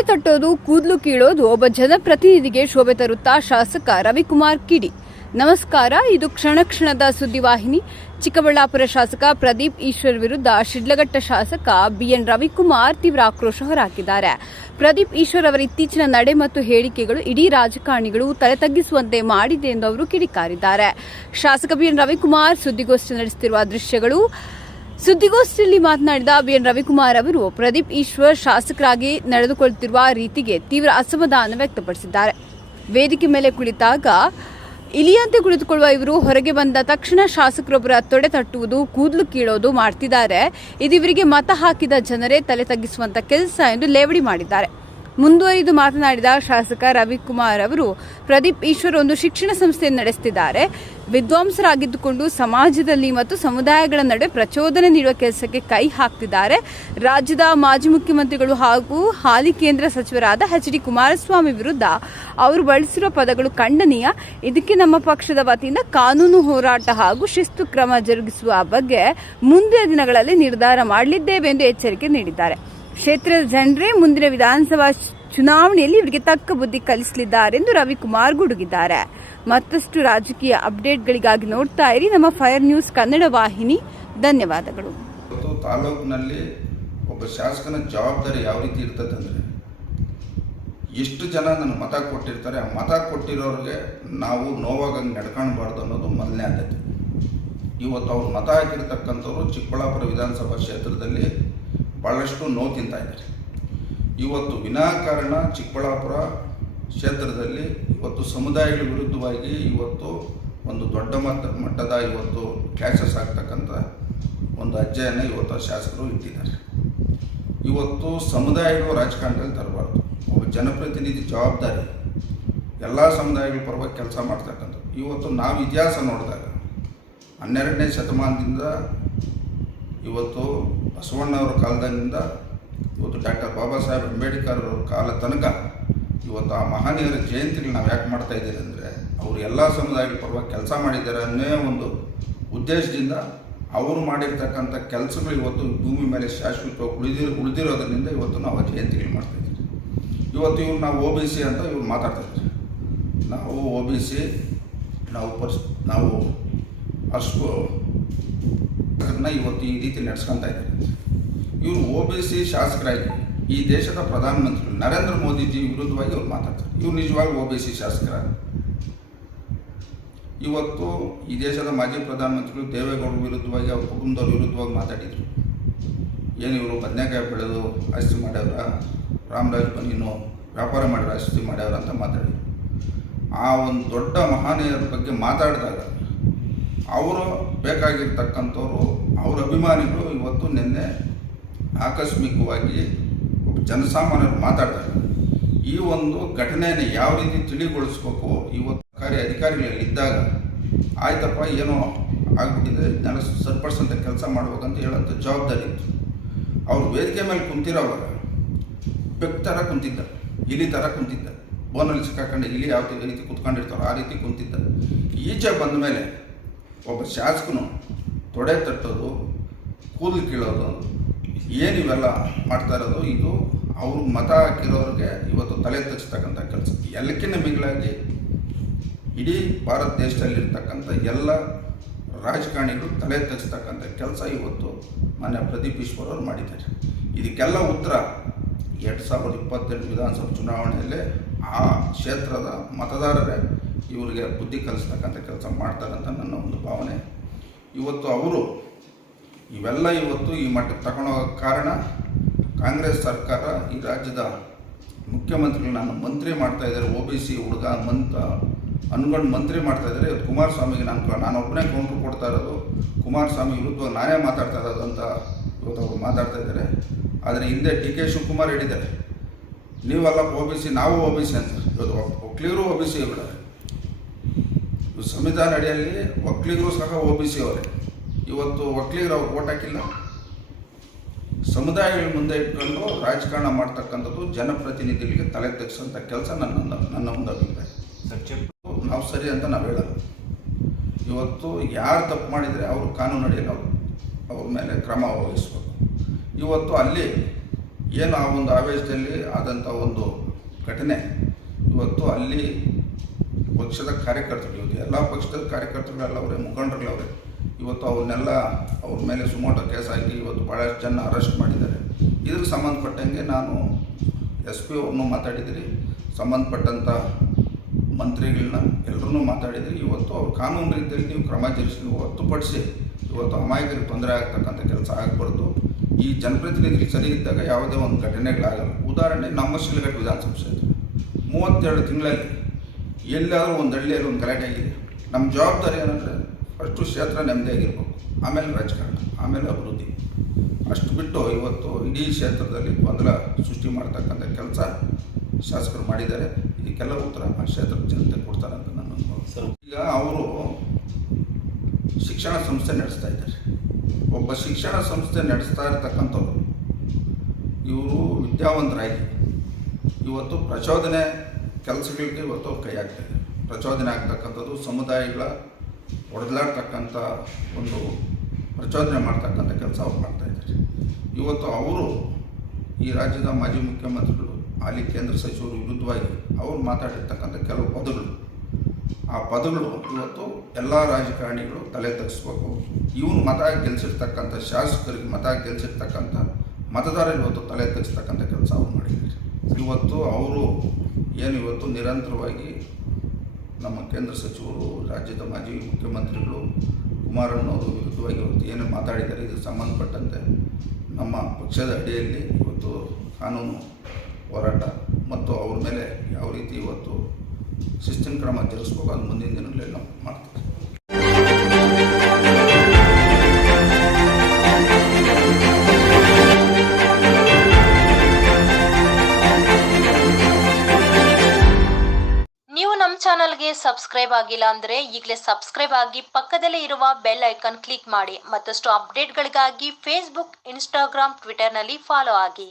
ತೊಡೆ ತಟ್ಟೋದು, ಕೂದಲು ಕೀಳೋದು ಒಬ್ಬ ಜನಪ್ರತಿನಿಧಿಗೆ ಶೋಭೆ ತರುತ್ತಾ ಶಾಸಕ ರವಿಕುಮಾರ್ ಕಿಡಿ. ನಮಸ್ಕಾರ, ಇದು ಕ್ಷಣದ ಸುದ್ದಿವಾಹಿನಿ. ಚಿಕ್ಕಬಳ್ಳಾಪುರ ಶಾಸಕ ಪ್ರದೀಪ್ ಈಶ್ವರ್ ವಿರುದ್ಧ ಶಿಡ್ಲಘಟ್ಟ ಶಾಸಕ ಬಿಎನ್ ರವಿಕುಮಾರ್ ತೀವ್ರ ಆಕ್ರೋಶ ಹೊರಹಾಕಿದ್ದಾರೆ. ಪ್ರದೀಪ್ ಈಶ್ವರ್ ಅವರ ಇತ್ತೀಚಿನ ನಡೆ ಮತ್ತು ಹೇಳಿಕೆಗಳು ಇಡೀ ರಾಜಕಾರಣಿಗಳು ತಲೆ ತಗ್ಗಿಸುವಂತೆ ಮಾಡಿದೆ ಎಂದು ಅವರು ಕಿಡಿಕಾರಿದ್ದಾರೆ. ಶಾಸಕ ಬಿಎನ್ ರವಿಕುಮಾರ್ ಸುದ್ದಿಗೋಷ್ಠಿ ನಡೆಸುತ್ತಿರುವ ದೃಶ್ಯಗಳು. ಸುದ್ದಿಗೋಷ್ಠಿಯಲ್ಲಿ ಮಾತನಾಡಿದ ಬಿಎನ್ ರವಿಕುಮಾರ್ ಅವರು ಪ್ರದೀಪ್ ಈಶ್ವರ್ ಶಾಸಕರಾಗಿ ನಡೆದುಕೊಳ್ಳುತ್ತಿರುವ ರೀತಿಗೆ ತೀವ್ರ ಅಸಮಾಧಾನ ವ್ಯಕ್ತಪಡಿಸಿದ್ದಾರೆ. ವೇದಿಕೆ ಮೇಲೆ ಕುಳಿತಾಗ ಇಲಿಯಂತೆ ಕುಳಿತುಕೊಳ್ಳುವ ಇವರು ಹೊರಗೆ ಬಂದ ತಕ್ಷಣ ಶಾಸಕರೊಬ್ಬರ ತೊಡೆ ತಟ್ಟುವುದು, ಕೂದಲು ಕೀಳೋದು ಮಾಡ್ತಿದ್ದಾರೆ. ಇದು ಇವರಿಗೆ ಮತ ಹಾಕಿದ ಜನರೇ ತಲೆ ತಗ್ಗಿಸುವಂತ ಕೆಲಸ ಎಂದು ಲೇವಡಿ ಮಾಡಿದ್ದಾರೆ. ಮುಂದುವರಿದು ಮಾತನಾಡಿದ ಶಾಸಕ ರವಿಕುಮಾರ್ ಅವರು ಪ್ರದೀಪ್ ಈಶ್ವರ್ ಒಂದು ಶಿಕ್ಷಣ ಸಂಸ್ಥೆಯನ್ನು ನಡೆಸುತ್ತಿದ್ದಾರೆ. ವಿದ್ವಾಂಸರಾಗಿದ್ದುಕೊಂಡು ಸಮಾಜದಲ್ಲಿ ಮತ್ತು ಸಮುದಾಯಗಳ ನಡುವೆ ಪ್ರಚೋದನೆ ನೀಡುವ ಕೆಲಸಕ್ಕೆ ಕೈ ಹಾಕ್ತಿದ್ದಾರೆ. ರಾಜ್ಯದ ಮಾಜಿ ಮುಖ್ಯಮಂತ್ರಿಗಳು ಹಾಗೂ ಹಾಲಿ ಕೇಂದ್ರ ಸಚಿವರಾದ ಎಚ್.ಡಿ. ಕುಮಾರಸ್ವಾಮಿ ವಿರುದ್ಧ ಅವರು ಬಳಸಿರುವ ಪದಗಳು ಖಂಡನೀಯ. ಇದಕ್ಕೆ ನಮ್ಮ ಪಕ್ಷದ ವತಿಯಿಂದ ಕಾನೂನು ಹೋರಾಟ ಹಾಗೂ ಶಿಸ್ತು ಕ್ರಮ ಜರುಗಿಸುವ ಬಗ್ಗೆ ಮುಂದಿನ ದಿನಗಳಲ್ಲಿ ನಿರ್ಧಾರ ಮಾಡಲಿದ್ದೇವೆ ಎಂದು ಎಚ್ಚರಿಕೆ ನೀಡಿದ್ದಾರೆ. ಕ್ಷೇತ್ರದ ಜನರೇ ಮುಂದಿನ ವಿಧಾನಸಭಾ ಚುನಾವಣೆಯಲ್ಲಿ ಇವರಿಗೆ ತಕ್ಕ ಬುದ್ಧಿ ಕಲಿಸಲಿದ್ದಾರೆ ಎಂದು ರವಿಕುಮಾರ್ ಗುಡುಗಿದ್ದಾರೆ. ಮತ್ತಷ್ಟು ರಾಜಕೀಯ ಅಪ್ಡೇಟ್ಗಳಿಗಾಗಿ ನೋಡ್ತಾ ಇರಿ ನಮ್ಮ ಫೈರ್ ನ್ಯೂಸ್ ಕನ್ನಡ ವಾಹಿನಿ. ಧನ್ಯವಾದಗಳು. ತಾಲೂಕಿನಲ್ಲಿ ಒಬ್ಬ ಶಾಸಕನ ಜವಾಬ್ದಾರಿ ಯಾವ ರೀತಿ ಇರ್ತದೆ ಅಂದರೆ, ಎಷ್ಟು ಜನ ನನ್ನ ಮತ ಕೊಟ್ಟಿರ್ತಾರೆ, ಆ ಮತ ಕೊಟ್ಟಿರೋರಿಗೆ ನಾವು ನೋವಾಗಂಗೆ ನಡ್ಕೊಳ್ಬಾರ್ದು ಅನ್ನೋದು ಮೊದಲನೇ ಆದ್ಯತೆ. ಇವತ್ತು ಅವ್ರು ಮತ ಹಾಕಿರ್ತಕ್ಕಂಥವ್ರು ಚಿಕ್ಕಬಳ್ಳಾಪುರ ವಿಧಾನಸಭಾ ಕ್ಷೇತ್ರದಲ್ಲಿ ಭಾಳಷ್ಟು ನೋವು ತಿಂತಾ ಇದ್ದಾರೆ. ಇವತ್ತು ವಿನಾಕಾರಣ ಚಿಕ್ಕಬಳ್ಳಾಪುರ ಕ್ಷೇತ್ರದಲ್ಲಿ ಇವತ್ತು ಸಮುದಾಯಗಳ ವಿರುದ್ಧವಾಗಿ ಇವತ್ತು ಒಂದು ದೊಡ್ಡ ಮಟ್ಟದ ಇವತ್ತು ಕ್ಲಾಶಸ್ ಆಗ್ತಕ್ಕಂಥ ಒಂದು ಅಜ್ಜೆಯನ್ನು ಇವತ್ತು ಶಾಸಕರು ಇಟ್ಟಿದ್ದಾರೆ. ಇವತ್ತು ಸಮುದಾಯಗಳು ರಾಜಕಾರಣದಲ್ಲಿ ತರಬಾರ್ದು. ಒಬ್ಬ ಜನಪ್ರತಿನಿಧಿ ಜವಾಬ್ದಾರಿ ಎಲ್ಲ ಸಮುದಾಯಗಳ ಪರವಾಗಿ ಕೆಲಸ ಮಾಡ್ತಕ್ಕಂಥದ್ದು. ಇವತ್ತು ನಾವು ಇತಿಹಾಸ ನೋಡಿದಾಗ 12ನೇ ಶತಮಾನದಿಂದ ಇವತ್ತು ಬಸವಣ್ಣವರ ಕಾಲದಿಂದ ಇವತ್ತು ಡಾಕ್ಟರ್ ಬಾಬಾ ಸಾಹೇಬ್ ಅಂಬೇಡ್ಕರ್ ಅವರ ಕಾಲ ತನಕ ಇವತ್ತು ಆ ಮಹನೀಯರ ಜಯಂತಿಗಳು ನಾವು ಯಾಕೆ ಮಾಡ್ತಾ ಇದ್ದೀವಿ ಅಂದರೆ, ಅವರು ಎಲ್ಲ ಸಮುದಾಯಗಳ ಪರವಾಗಿ ಕೆಲಸ ಮಾಡಿದ್ದಾರೆ ಅನ್ನೋ ಒಂದು ಉದ್ದೇಶದಿಂದ ಅವರು ಮಾಡಿರ್ತಕ್ಕಂಥ ಕೆಲಸಗಳು ಇವತ್ತು ಭೂಮಿ ಮೇಲೆ ಶಾಶ್ವತವಾಗಿ ಉಳಿದಿರೋದ್ರಿಂದ ಇವತ್ತು ನಾವು ಜಯಂತಿಗಳು ಮಾಡ್ತಾಯಿದ್ದೀವಿ. ಇವತ್ತು ಇವ್ರು ನಾವು OBC ಅಂತ ಇವ್ರು ಮಾತಾಡ್ತಾಯಿದ್ದಾರೆ. ನಾವು OBC ನಾವು ಅಷ್ಟು ಇವತ್ತು ಈ ರೀತಿ ನಡೆಸ್ಕೊತಾ ಇದ್ದಾರೆ. ಇವರು OBC ಶಾಸಕರಾಗಿ ಈ ದೇಶದ ಪ್ರಧಾನಮಂತ್ರಿಗಳು ನರೇಂದ್ರ ಮೋದಿಜಿ ವಿರುದ್ಧವಾಗಿ ಅವ್ರು ಮಾತಾಡ್ತಾರೆ. ಇವ್ರು ನಿಜವಾಗಿ OBC ಶಾಸಕರ. ಇವತ್ತು ಈ ದೇಶದ ಮಾಜಿ ಪ್ರಧಾನಮಂತ್ರಿಗಳು ದೇವೇಗೌಡರ ವಿರುದ್ಧವಾಗಿ ಅವ್ರ ಕುಟುಂಬದವ್ರ ವಿರುದ್ಧವಾಗಿ ಮಾತಾಡಿದರು. ಏನು ಇವರು ಬದನೆಕಾಯಿ ಬೆಳೆದು ಆಸ್ತಿ ಮಾಡ್ಯವ್ರ, ರಾಮರಾಜ್ ಬನ್ನಿನೋ ವ್ಯಾಪಾರ ಮಾಡಿರೋ ಆಸ್ತಿ ಮಾಡ್ಯವ್ರ ಅಂತ ಮಾತಾಡಿದರು. ಆ ಒಂದು ದೊಡ್ಡ ಮಹನೀಯರ ಬಗ್ಗೆ ಮಾತಾಡಿದಾಗ ಅವರು ಬೇಕಾಗಿರ್ತಕ್ಕಂಥವ್ರು ಅವ್ರ ಅಭಿಮಾನಿಗಳು ಇವತ್ತು ನಿನ್ನೆ ಆಕಸ್ಮಿಕವಾಗಿ ಜನಸಾಮಾನ್ಯರು ಮಾತಾಡ್ತಾರೆ. ಈ ಒಂದು ಘಟನೆಯನ್ನು ಯಾವ ರೀತಿ ತಿಳಿಗೊಳಿಸ್ಬೇಕು, ಇವತ್ತು ಅಧಿಕಾರಿಗಳಿದ್ದಾಗ ಆಯ್ತಪ್ಪ ಏನೋ ಆಗ್ಬಿಟ್ಟಿದೆ, ಜನ ಸರಿಪಡಿಸಂಥ ಕೆಲಸ ಮಾಡ್ಬೇಕಂತ ಹೇಳೋಂಥ ಜವಾಬ್ದಾರಿ ಇತ್ತು. ಅವ್ರು ವೇದಿಕೆ ಮೇಲೆ ಕುಂತಿರೋವಾಗ ಬೆಕ್ಕ ಥರ ಕುಂತಿದ್ದ, ಇಲಿ ಥರ ಕುಂತಿದ್ದ, ಬೋನಲ್ಲಿ ಸಿಕ್ಕಾಕೊಂಡು ಇಲಿ ಯಾವ ರೀತಿ ಕುತ್ಕೊಂಡಿರ್ತಾರೋ ಆ ರೀತಿ ಕುಂತಿದ್ದ. ಈಚೆ ಬಂದ ಮೇಲೆ ಒಬ್ಬ ಶಾಸಕನು ತೊಡೆ ತಟ್ಟೋದು, ಕೂದಲು ಕೀಳೋದು, ಏನಿವೆಲ್ಲ ಮಾಡ್ತಾ ಇರೋದು, ಇದು ಅವರು ಮತ ಹಾಕಿರೋರಿಗೆ ಇವತ್ತು ತಲೆ ತಗ್ಸ್ತಕ್ಕಂಥ ಕೆಲಸ. ಎಲ್ಲಕ್ಕಿಂತ ಮಿಗಿಲಾಗಿ ಇಡೀ ಭಾರತ ದೇಶದಲ್ಲಿರ್ತಕ್ಕಂಥ ಎಲ್ಲ ರಾಜಕಾರಣಿಗಳು ತಲೆ ತಗ್ಸ್ತಕ್ಕಂಥ ಕೆಲಸ ಇವತ್ತು ಮಾನ್ಯ ಪ್ರದೀಪ್ ಈಶ್ವರ್ ಅವರು ಮಾಡಿದ್ದಾರೆ. ಇದಕ್ಕೆಲ್ಲ ಉತ್ತರ 2028 ವಿಧಾನಸಭಾ ಚುನಾವಣೆಯಲ್ಲಿ ಆ ಕ್ಷೇತ್ರದ ಮತದಾರರೇ ಇವರಿಗೆ ಬುದ್ಧಿ ಕಲಿಸ್ತಕ್ಕಂಥ ಕೆಲಸ ಮಾಡ್ತಾರಂತ ನನ್ನ ಒಂದು ಭಾವನೆ. ಇವತ್ತು ಅವರು ಇವೆಲ್ಲ ಇವತ್ತು ಈ ಮಟ್ಟಕ್ಕೆ ತಗೊಂಡೋಗೋ ಕಾರಣ ಕಾಂಗ್ರೆಸ್ ಸರ್ಕಾರ ಈ ರಾಜ್ಯದ ಮುಖ್ಯಮಂತ್ರಿಗಳು ನಾನು ಮಂತ್ರಿ ಮಾಡ್ತಾಯಿದ್ದಾರೆ, OBC ಹುಡುಗ ಅನ್ಕೊಂಡು ಮಂತ್ರಿ ಮಾಡ್ತಾಯಿದ್ದಾರೆ. ಇವತ್ತು ಕುಮಾರಸ್ವಾಮಿಗೆ ನಾನೊಬ್ಬನೇ ಕೌಂಟ್ರು ಕೊಡ್ತಾ ಇರೋದು, ಕುಮಾರಸ್ವಾಮಿ ವಿರುದ್ಧ ನಾನೇ ಮಾತಾಡ್ತಾ ಇರೋದು ಅಂತ ಇವತ್ತು ಅವರು ಮಾತಾಡ್ತಾ ಇದ್ದಾರೆ. ಆದರೆ ಹಿಂದೆ DK ಶಿವಕುಮಾರ್ ಹೇಳಿದ್ದಾರೆ, ನೀವೆಲ್ಲ OBC ನಾವು OBC ಅಂತ. ಇವತ್ತು ಒಕ್ಕಲಿಗರು OBC ಬಿಡೋದು, ಸಂವಿಧಾನ ಅಡಿಯಲ್ಲಿ ಒಕ್ಕಲಿಗರು ಸಹ OBC ಅವರೇ. ಇವತ್ತು ಒಕ್ಕಲಿಗರು ಅವ್ರು ಓಟ್ ಹಾಕಿಲ್ಲ. ಸಮುದಾಯಗಳ ಮುಂದೆ ಇಟ್ಕೊಂಡು ರಾಜಕಾರಣ ಮಾಡ್ತಕ್ಕಂಥದ್ದು ಜನಪ್ರತಿನಿಧಿಗಳಿಗೆ ತಲೆ ತೆಗ್ಸೋಂಥ ಕೆಲಸ ನನ್ನ ಒಂದು ಅಭಿಪ್ರಾಯ. ನಾವು ಸರಿ ಅಂತ ನಾವು ಹೇಳೋದು. ಇವತ್ತು ಯಾರು ತಪ್ಪು ಮಾಡಿದರೆ ಅವರು ಕಾನೂನು ಅಡಿಯಲ್ಲಿ ಅವ್ರ ಮೇಲೆ ಕ್ರಮ ವಹಿಸಬೇಕು. ಇವತ್ತು ಅಲ್ಲಿ ಏನು ಆ ಒಂದು ಆವೇಶದಲ್ಲಿ ಆದಂಥ ಒಂದು ಘಟನೆ ಇವತ್ತು ಅಲ್ಲಿ ಪಕ್ಷದ ಕಾರ್ಯಕರ್ತರು, ಇವತ್ತು ಎಲ್ಲ ಪಕ್ಷದ ಕಾರ್ಯಕರ್ತರುಗಳವರೇ, ಮುಖಂಡರುಗಳವರೇ, ಇವತ್ತು ಅವ್ರನ್ನೆಲ್ಲ ಅವ್ರ ಮೇಲೆ ಸುಮೋಟೋ ಕೇಸ್ ಹಾಕಿ ಇವತ್ತು ಭಾಳಷ್ಟು ಜನ ಅರೆಸ್ಟ್ ಮಾಡಿದ್ದಾರೆ. ಇದಕ್ಕೆ ಸಂಬಂಧಪಟ್ಟಂಗೆ ನಾನು SP ಅವ್ರನ್ನೂ ಮಾತಾಡಿದಿರಿ, ಸಂಬಂಧಪಟ್ಟಂಥ ಮಂತ್ರಿಗಳನ್ನ ಎಲ್ಲರನ್ನೂ ಮಾತಾಡಿದಿರಿ. ಇವತ್ತು ಅವ್ರು ಕಾನೂನು ರೀತಿಯಲ್ಲಿ ನೀವು ಕ್ರಮ ಜರುಗಿಸಿ, ನೀವು ಹೊರತುಪಡಿಸಿ ಇವತ್ತು ಅಮಾಯಕರಿಗೆ ತೊಂದರೆ ಆಗ್ತಕ್ಕಂಥ ಕೆಲಸ ಆಗಬಾರ್ದು. ಈ ಜನಪ್ರತಿನಿಧಿಗಳು ಸರಿ ಇದ್ದಾಗ ಯಾವುದೇ ಒಂದು ಘಟನೆಗಳಾಗಲ್ಲ. ಉದಾಹರಣೆ, ನಮ್ಮ ಶಿಲ್ಘಟ್ಟ ವಿಧಾನಸಭಾ ಕ್ಷೇತ್ರ 32 ತಿಂಗಳಲ್ಲಿ ಎಲ್ಲಾದರೂ ಒಂದು ಹಳ್ಳಿಯಲ್ಲಿ ಒಂದು ಗಲಾಟೆ ಆಗಿದೆ. ನಮ್ಮ ಜವಾಬ್ದಾರಿ ಏನಂದರೆ ಫಸ್ಟು ಕ್ಷೇತ್ರ ನೆಮ್ಮದಿಯಾಗಿರ್ಬೇಕು, ಆಮೇಲೆ ರಾಜಕಾರಣ, ಆಮೇಲೆ ಅಭಿವೃದ್ಧಿ. ಅಷ್ಟು ಬಿಟ್ಟು ಇವತ್ತು ಇಡೀ ಕ್ಷೇತ್ರದಲ್ಲಿ ಗೊಂದಲ ಸೃಷ್ಟಿ ಮಾಡ್ತಕ್ಕಂಥ ಕೆಲಸ ಶಾಸಕರು ಮಾಡಿದ್ದಾರೆ. ಇದಕ್ಕೆಲ್ಲ ಉತ್ತರ ಆ ಕ್ಷೇತ್ರದ ಜನತೆ ಕೊಡ್ತಾರೆ ಅಂತ ನನ್ನ ಅನುಭವ. ಈಗ ಅವರು ಶಿಕ್ಷಣ ಸಂಸ್ಥೆ ನಡೆಸ್ತಾ ಇದ್ದಾರೆ. ಒಬ್ಬ ಶಿಕ್ಷಣ ಸಂಸ್ಥೆ ನಡೆಸ್ತಾ ಇರ್ತಕ್ಕಂಥವ್ರು ಇವರು ವಿದ್ಯಾವಂತರಾಗಿ ಇವತ್ತು ಪ್ರಚೋದನೆ ಕೆಲಸಗಳಿಗೆ ಇವತ್ತು ಕೈ ಹಾಕ್ತಾರೆ. ಪ್ರಚೋದನೆ ಆಗ್ತಕ್ಕಂಥದ್ದು ಸಮುದಾಯಗಳ ಹೊಡೆದಾಡ್ತಕ್ಕಂಥ ಒಂದು ಪ್ರಚೋದನೆ ಮಾಡ್ತಕ್ಕಂಥ ಕೆಲಸ ಅವ್ರು ಮಾಡ್ತಾಯಿದ್ದಾರೆ. ಇವತ್ತು ಅವರು ಈ ರಾಜ್ಯದ ಮಾಜಿ ಮುಖ್ಯಮಂತ್ರಿಗಳು, ಹಾಲಿ ಕೇಂದ್ರ ಸಚಿವರು ವಿರುದ್ಧವಾಗಿ ಅವರು ಮಾತಾಡಿರ್ತಕ್ಕಂಥ ಕೆಲವು ಪದಗಳು, ಆ ಪದಗಳು ಇವತ್ತು ಎಲ್ಲ ರಾಜಕಾರಣಿಗಳು ತಲೆ ತಗ್ಸ್ಬೇಕು. ಇವನು ಮತ ಗೆಲ್ಲಿಸಿರ್ತಕ್ಕಂಥ ಶಾಸಕರಿಗೆ, ಮತ ಗೆಲ್ಲಿಸಿರ್ತಕ್ಕಂಥ ಮತದಾರರು ಇವತ್ತು ತಲೆ ತಗ್ಸ್ತಕ್ಕಂಥ ಕೆಲಸ ಅವ್ರು ಮಾಡಿದ್ದಾರೆ. ಇವತ್ತು ಅವರು ಏನು ಇವತ್ತು ನಿರಂತರವಾಗಿ ನಮ್ಮ ಕೇಂದ್ರ ಸಚಿವರು, ರಾಜ್ಯದ ಮಾಜಿ ಮುಖ್ಯಮಂತ್ರಿಗಳು ಕುಮಾರಣ್ಣವರು ವಿರುದ್ಧವಾಗಿ ಇವತ್ತು ಏನು ಮಾತಾಡಿದ್ದಾರೆ, ಇದಕ್ಕೆ ಸಂಬಂಧಪಟ್ಟಂತೆ ನಮ್ಮ ಪಕ್ಷದ ಅಡಿಯಲ್ಲಿ ಇವತ್ತು ಕಾನೂನು ಹೋರಾಟ ಮತ್ತು ಅವ್ರ ಮೇಲೆ ಯಾವ ರೀತಿ ಇವತ್ತು ಶಿಸ್ತಿನ ಕ್ರಮ ಜರುಗಿಸ್ಬೇಕು, ಅದು ಮುಂದಿನ ದಿನಗಳಲ್ಲಿ ನಾವು ಮಾಡ್ತೀವಿ. ನೀವು ನಮ್ಮ ಚಾನಲ್ಗೆ ಸಬ್ಸ್ಕ್ರೈಬ್ ಆಗಿಲ್ಲ ಅಂದರೆ ಈಗಲೇ ಸಬ್ಸ್ಕ್ರೈಬ್ ಆಗಿ ಪಕ್ಕದಲ್ಲೇ ಇರುವ ಬೆಲ್ ಐಕಾನ್ ಕ್ಲಿಕ್ ಮಾಡಿ. ಮತ್ತಷ್ಟು ಅಪ್ಡೇಟ್ಗಳಿಗಾಗಿ ಫೇಸ್ಬುಕ್, ಇನ್ಸ್ಟಾಗ್ರಾಮ್, ಟ್ವಿಟರ್ನಲ್ಲಿ ಫಾಲೋ ಆಗಿ.